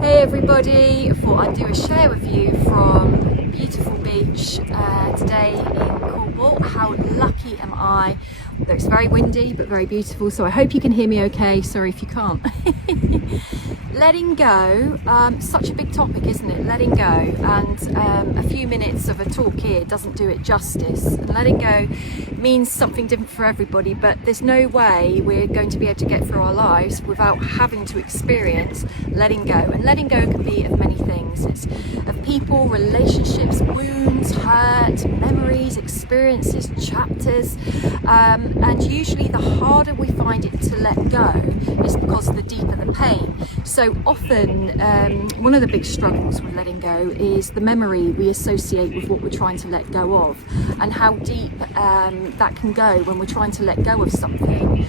Hey everybody, I thought I'd do a share with you from beautiful beach today in Cornwall. How lucky am I? Though it's very windy but very beautiful, so I hope you can hear me okay. Sorry if you can't. Letting go, such a big topic, isn't it? Letting go, and a few minutes of a talk here doesn't do it justice. And letting go means something different for everybody, but there's no way we're going to be able to get through our lives without having to experience letting go. And letting go can be of many things. It's of people, relationships, wounds, hurt, memories, experiences, chapters, and usually the harder we find it to let go is because the deeper the pain. So often one of the big struggles with letting go is the memory we associate with what we're trying to let go of, and how deep that can go when we're trying to let go of something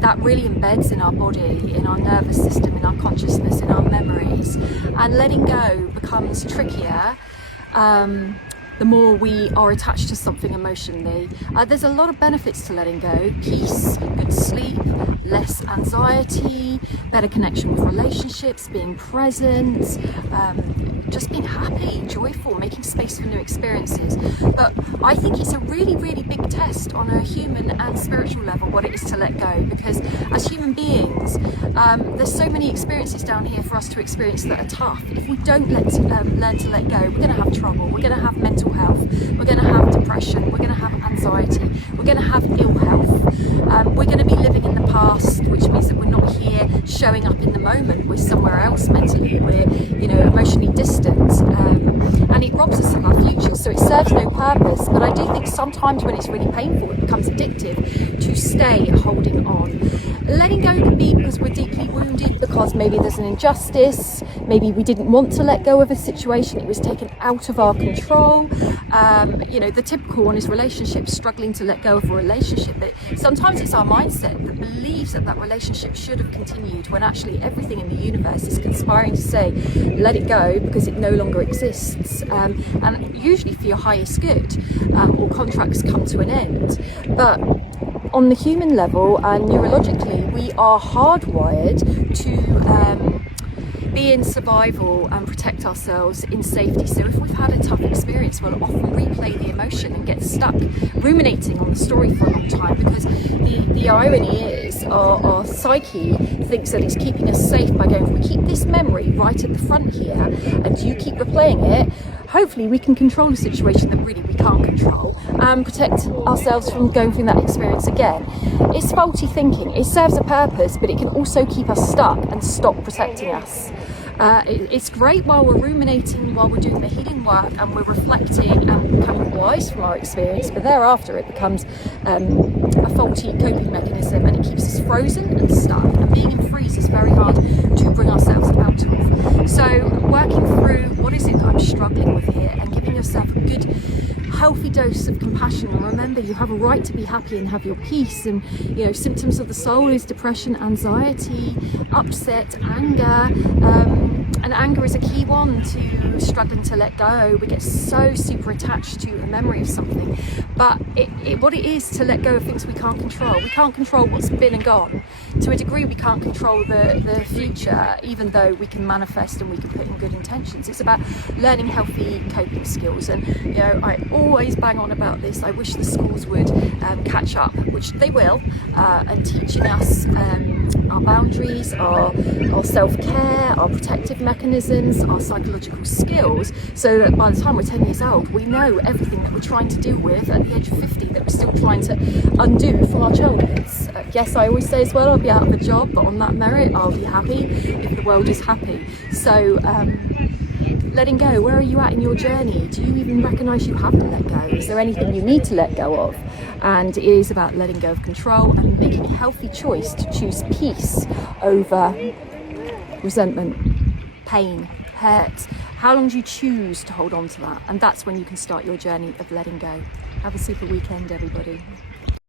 that really embeds in our body, in our nervous system, in our consciousness, in our memories. And letting go becomes trickier the more we are attached to something emotionally. There's a lot of benefits to letting go: peace, good sleep, less anxiety, better connection with relationships, being present, just being happy, joyful, making space for new experiences. But I think it's a really, really big test on a human and spiritual level what it is to let go, because as human beings, there's so many experiences down here for us to experience that are tough. If we don't learn to let go, we're going to have trouble, we're going to have mental health, we're going to have depression, we're going to have anxiety, we're going to have ill health, we're going to be living in the past, which means that we're not here showing up in the moment, we're somewhere else mentally, we're emotionally distant, and it robs us of our future, so it serves no purpose. But I do think sometimes when it's really painful, it becomes addictive to stay holding on. Letting go can be because we're deeply wounded, because maybe there's an injustice, maybe we didn't want to let go of a situation, it was taken out of our control. The typical one is relationships, struggling to let go of a relationship, but sometimes it's our mindset that believes that that relationship should have continued, when actually everything in the universe is conspiring to say let it go because it no longer exists, and usually for your highest good, or contracts come to an end. But on the human level and neurologically, we are hardwired to be in survival and protect ourselves in safety. So if we've had a tough experience, we'll often replay the emotion and get stuck ruminating on the story for a long time, because the irony is our psyche thinks that it's keeping us safe by going, if we keep this memory right at the front here and you keep replaying it, hopefully we can control a situation that really we can't control and protect ourselves from going through that experience again. It's faulty thinking. It serves a purpose, but it can also keep us stuck and stop protecting us. It's great while we're ruminating, while we're doing the healing work and we're reflecting and becoming wise from our experience, but thereafter it becomes a faulty coping mechanism, and it keeps us frozen and stuck, and being in freeze is very hard to bring ourselves out of. So working through what is it that I'm struggling with here, and giving yourself a good healthy dose of compassion. And remember, you have a right to be happy and have your peace. And symptoms of the soul is depression, anxiety, upset, anger, and anger is a key one to struggling to let go. We get so super attached to a memory of something, but what it is to let go of things we can't control. We can't control what's been and gone. To a degree, we can't control the future, even though we can manifest and we can put in good intentions. It's about learning healthy coping skills. And I always bang on about this. I wish the schools would catch up, which they will, and teaching us our boundaries, our self-care, our protective mechanisms, our psychological skills, so that by the time we're 10 years old, we know everything that we're trying to deal with at the age of 50 that we're still trying to undo from our childhoods. Yes, I always say as well, I'll be out of a job, but on that merit, I'll be happy if the world is happy. So letting go, where are you at in your journey? Do you even recognise you haven't let go? Is there anything you need to let go of? And it is about letting go of control and making a healthy choice to choose peace over resentment, pain, hurt. How long do you choose to hold on to that? And that's when you can start your journey of letting go. Have a super weekend, everybody.